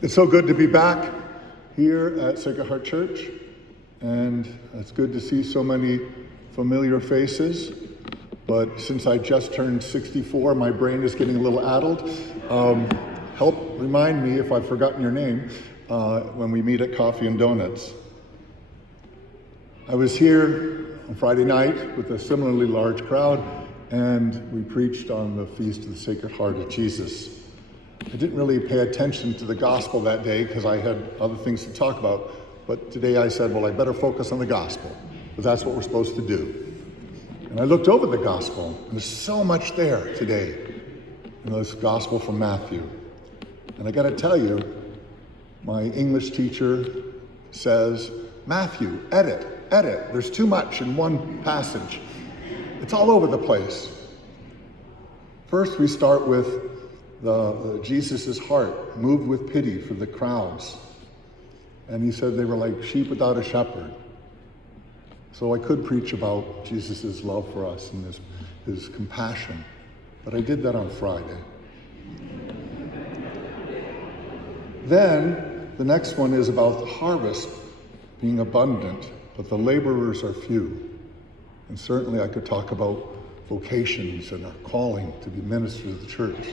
It's so good to be back here at Sacred Heart Church, and it's good to see so many familiar faces. But since I just turned 64, my brain is getting a little addled. Help remind me if I've forgotten your name when we meet at Coffee and Donuts. I was here on Friday night with a similarly large crowd, and we preached on the Feast of the Sacred Heart of Jesus. I didn't really pay attention to the gospel that day because I had other things to talk about, but today I said, well, I better focus on the gospel, because that's what we're supposed to do. And I looked over the gospel, and there's so much there today in this gospel from Matthew. And I got to tell you, my English teacher says, Matthew, edit, there's too much in one passage. It's all over the place. First, we start with Jesus' heart moved with pity for the crowds. And he said they were like sheep without a shepherd. So I could preach about Jesus' love for us and his compassion, but I did that on Friday. Then the next one is about the harvest being abundant, but the laborers are few. And certainly I could talk about vocations and our calling to be ministers of the church.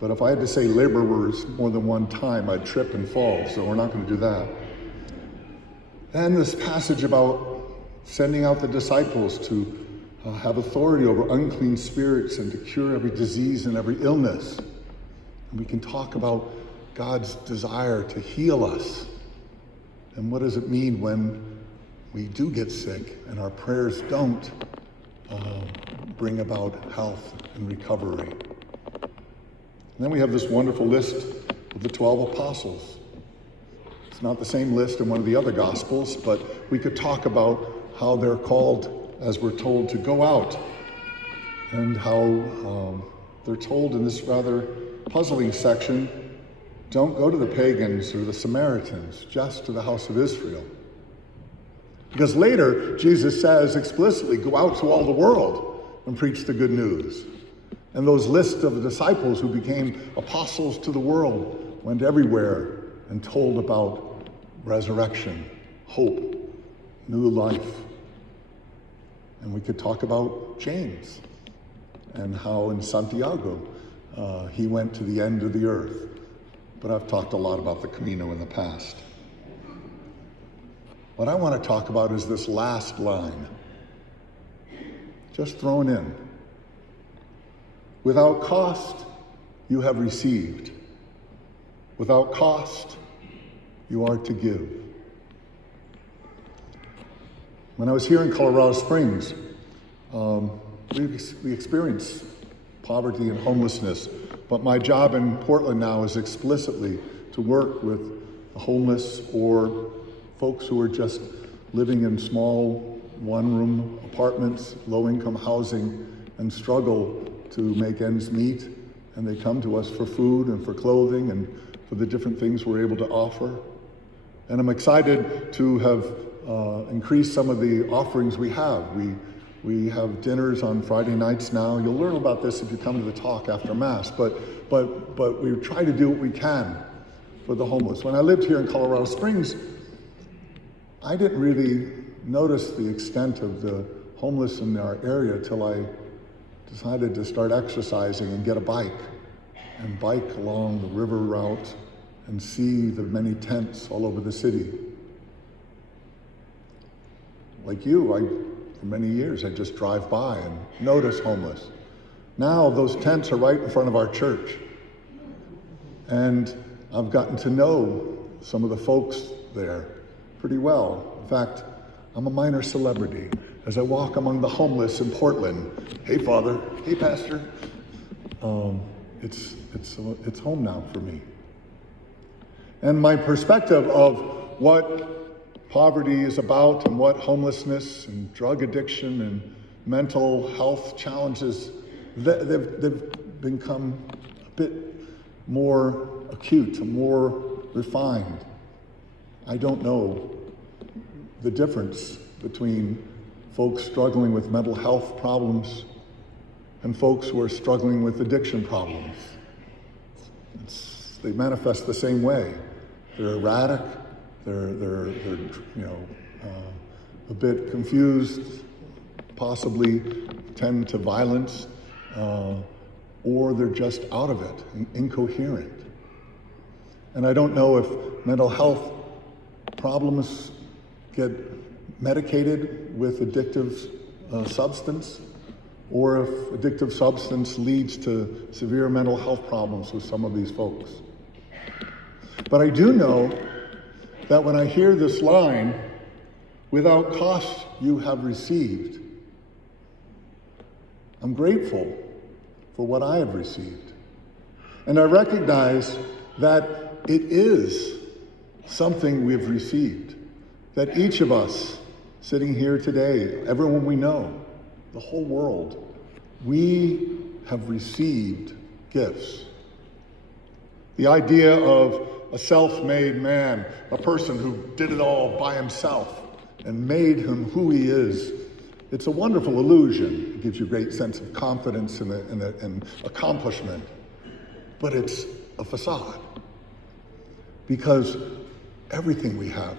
But if I had to say laborers more than one time, I'd trip and fall, so we're not going to do that. Then this passage about sending out the disciples to have authority over unclean spirits and to cure every disease and every illness. And we can talk about God's desire to heal us. And what does it mean when we do get sick and our prayers don't bring about health and recovery? And then we have this wonderful list of the 12 apostles. It's not the same list in one of the other gospels, but we could talk about how they're called, as we're told, to go out, and how they're told in this rather puzzling section, don't go to the pagans or the Samaritans, just to the house of Israel. Because later, Jesus says explicitly, go out to all the world and preach the good news. And those lists of the disciples who became apostles to the world went everywhere and told about resurrection, hope, new life. And we could talk about James and how in Santiago he went to the end of the earth. But I've talked a lot about the Camino in the past. What I want to talk about is this last line, just thrown in. Without cost, you have received. Without cost, you are to give. When I was here in Colorado Springs, we experienced poverty and homelessness, but my job in Portland now is explicitly to work with the homeless or folks who are just living in small one-room apartments, low-income housing, and struggle to make ends meet, and they come to us for food and for clothing and for the different things we're able to offer. And I'm excited to have increased some of the offerings we have. We have dinners on Friday nights now. You'll learn about this if you come to the talk after Mass, but we try to do what we can for the homeless. When I lived here in Colorado Springs, I didn't really notice the extent of the homeless in our area till I decided to start exercising and get a bike and bike along the river route and see the many tents all over the city. Like you, for many years, I just drive by and notice homeless. Now those tents are right in front of our church. And I've gotten to know some of the folks there pretty well. In fact, I'm a minor celebrity as I walk among the homeless in Portland. Hey, Father. Hey, Pastor. It's home now for me. And my perspective of what poverty is about and what homelessness and drug addiction and mental health challenges, they've become a bit more acute and more refined. I don't know the difference between folks struggling with mental health problems and folks who are struggling with addiction problems. It's they manifest the same way. They're erratic, they're a bit confused, possibly tend to violence, or they're just out of it, incoherent. And I don't know if mental health problems get medicated with addictive substance, or if addictive substance leads to severe mental health problems with some of these folks. But I do know that when I hear this line, "Without cost you have received," I'm grateful for what I have received. And I recognize that it is something we've received, that each of us sitting here today, everyone we know, the whole world, we have received gifts. The idea of a self-made man, a person who did it all by himself and made him who he is, it's a wonderful illusion. It gives you a great sense of confidence and accomplishment, but it's a facade, because everything we have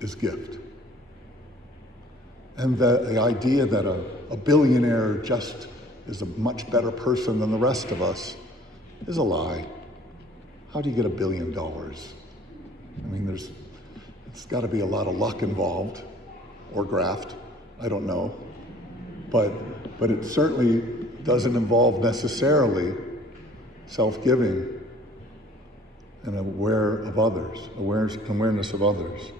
is gift. And the idea that a billionaire just is a much better person than the rest of us is a lie. How do you get $1 billion? I mean, it's got to be a lot of luck involved, or graft, I don't know. But it certainly doesn't involve necessarily self-giving and awareness of others.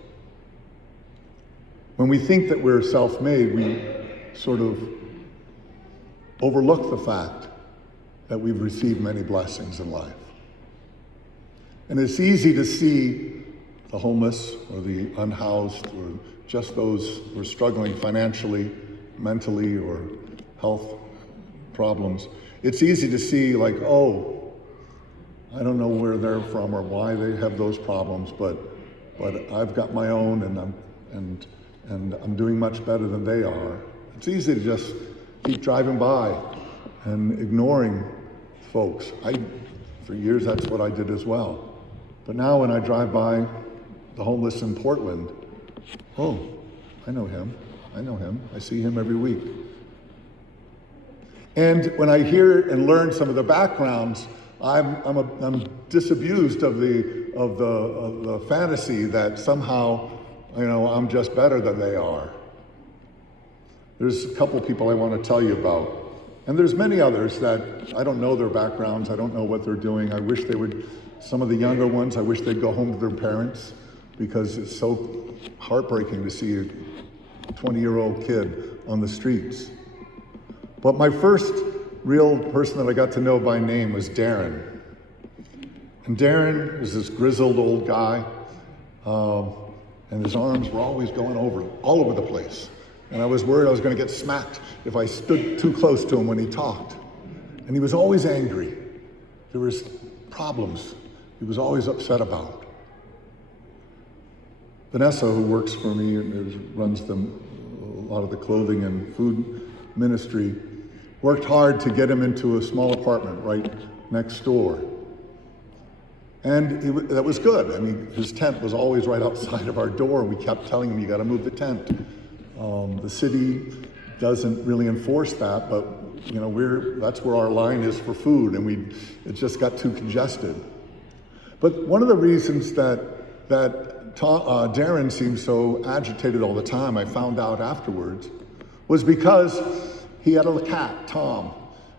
When we think that we're self-made, we sort of overlook the fact that we've received many blessings in life. And it's easy to see the homeless or the unhoused or just those who are struggling financially, mentally, or health problems. It's easy to see like, oh, I don't know where they're from or why they have those problems, but I've got my own, and I'm doing much better than they are. It's easy to just keep driving by and ignoring folks. For years, that's what I did as well. But now when I drive by the homeless in Portland, oh, I know him. I see him every week. And when I hear and learn some of the backgrounds, I'm disabused of the fantasy that somehow, I'm just better than they are. There's a couple people I want to tell you about. And there's many others that I don't know their backgrounds. I don't know what they're doing. I wish they would, some of the younger ones, I wish they'd go home to their parents, because it's so heartbreaking to see a 20-year-old kid on the streets. But my first real person that I got to know by name was Darren. And Darren is this grizzled old guy, and his arms were always going all over the place. And I was worried I was going to get smacked if I stood too close to him when he talked. And he was always angry. There was problems he was always upset about. Vanessa, who works for me and runs a lot of the clothing and food ministry, worked hard to get him into a small apartment right next door. And that was good. I mean, his tent was always right outside of our door. We kept telling him, you got to move the tent. The city doesn't really enforce that, but that's where our line is for food, and it just got too congested. But one of the reasons that Darren seemed so agitated all the time, I found out afterwards, was because he had a cat, Tom,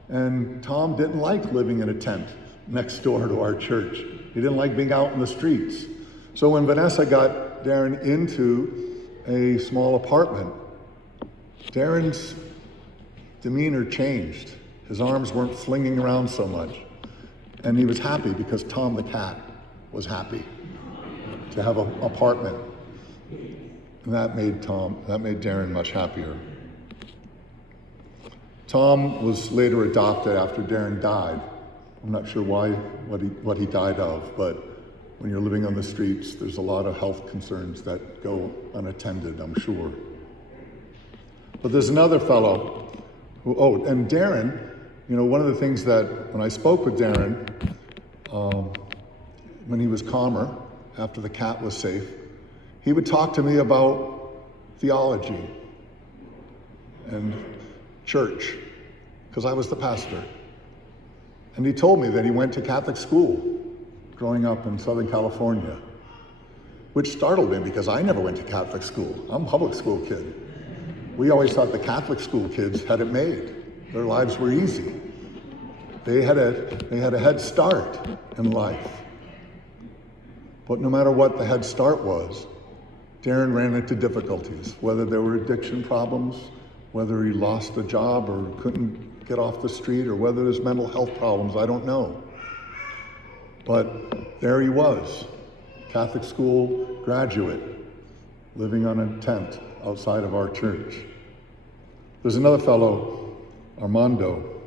and Tom didn't like living in a tent next door to our church. He didn't like being out in the streets. So when Vanessa got Darren into a small apartment, Darren's demeanor changed. His arms weren't flinging around so much. And he was happy because Tom the cat was happy to have an apartment. And that made Darren much happier. Tom was later adopted after Darren died. I'm not sure what he died of, but when you're living on the streets, there's a lot of health concerns that go unattended, I'm sure. But there's another fellow and Darren, one of the things that when I spoke with Darren, when he was calmer, after the cat was safe, he would talk to me about theology and church, because I was the pastor. And he told me that he went to Catholic school growing up in Southern California, which startled me because I never went to Catholic school. I'm a public school kid. We always thought the Catholic school kids had it made. Their lives were easy. They had a head start in life. But no matter what the head start was, Darren ran into difficulties, whether there were addiction problems, whether he lost a job or couldn't get off the street, or whether there's mental health problems, I don't know. But there he was, Catholic school graduate, living on a tent outside of our church. There's another fellow, Armando.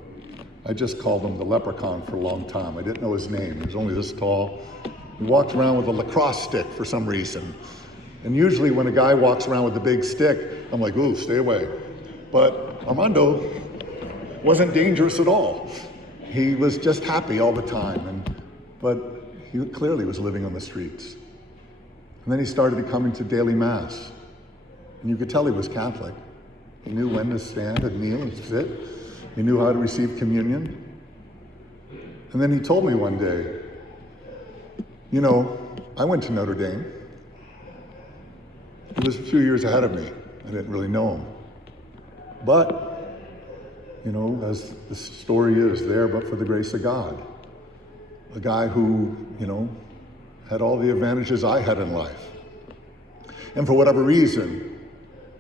I just called him the leprechaun for a long time. I didn't know his name. He was only this tall. He walked around with a lacrosse stick for some reason. And usually when a guy walks around with a big stick, I'm like, ooh, stay away. But Armando wasn't dangerous at all. He was just happy all the time, but he clearly was living on the streets. And then he started coming to daily mass. And you could tell he was Catholic. He knew when to stand and kneel and sit. He knew how to receive communion. And then he told me one day, you know, I went to Notre Dame. He was a few years ahead of me. I didn't really know him. But, you know, as the story is, there but for the grace of God. A guy who, you know, had all the advantages I had in life. And for whatever reason,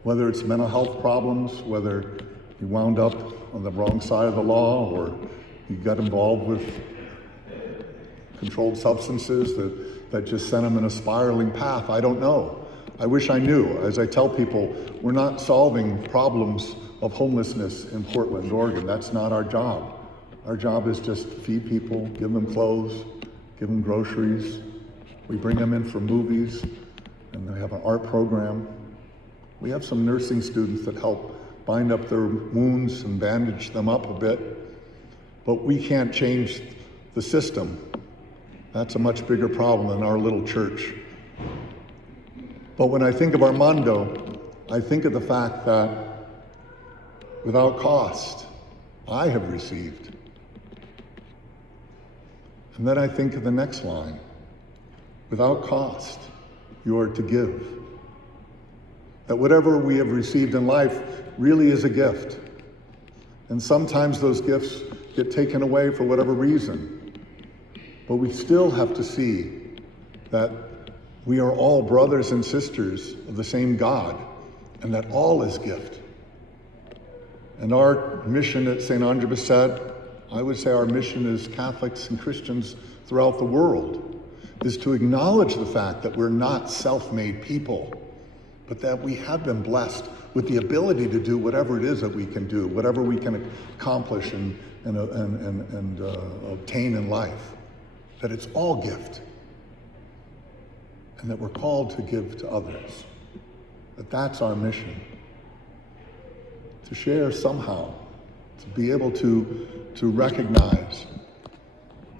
whether it's mental health problems, whether he wound up on the wrong side of the law, or he got involved with controlled substances that just sent him in a spiraling path, I don't know. I wish I knew. As I tell people, we're not solving problems of homelessness in Portland, Oregon. That's not our job. Our job is just feed people, give them clothes, give them groceries. We bring them in for movies, and they have an art program. We have some nursing students that help bind up their wounds and bandage them up a bit. But we can't change the system. That's a much bigger problem than our little church. But when I think of Armando, I think of the fact that without cost, I have received. And then I think of the next line, without cost, you are to give. That whatever we have received in life really is a gift. And sometimes those gifts get taken away for whatever reason. But we still have to see that we are all brothers and sisters of the same God, and that all is gift. And our mission at St. Andre Bessette, I would say our mission as Catholics and Christians throughout the world, is to acknowledge the fact that we're not self-made people, but that we have been blessed with the ability to do whatever it is that we can do, whatever we can accomplish and obtain in life, that it's all gift, and that we're called to give to others, that that's our mission, to share somehow, to be able to recognize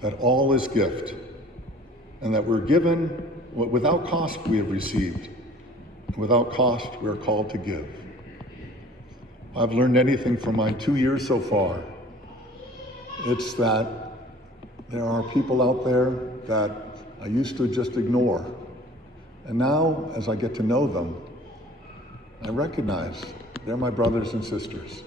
that all is gift, and that we're given what without cost we have received, and without cost we are called to give. If I've learned anything from my 2 years so far, it's that there are people out there that I used to just ignore. And now, as I get to know them, I recognize they're my brothers and sisters.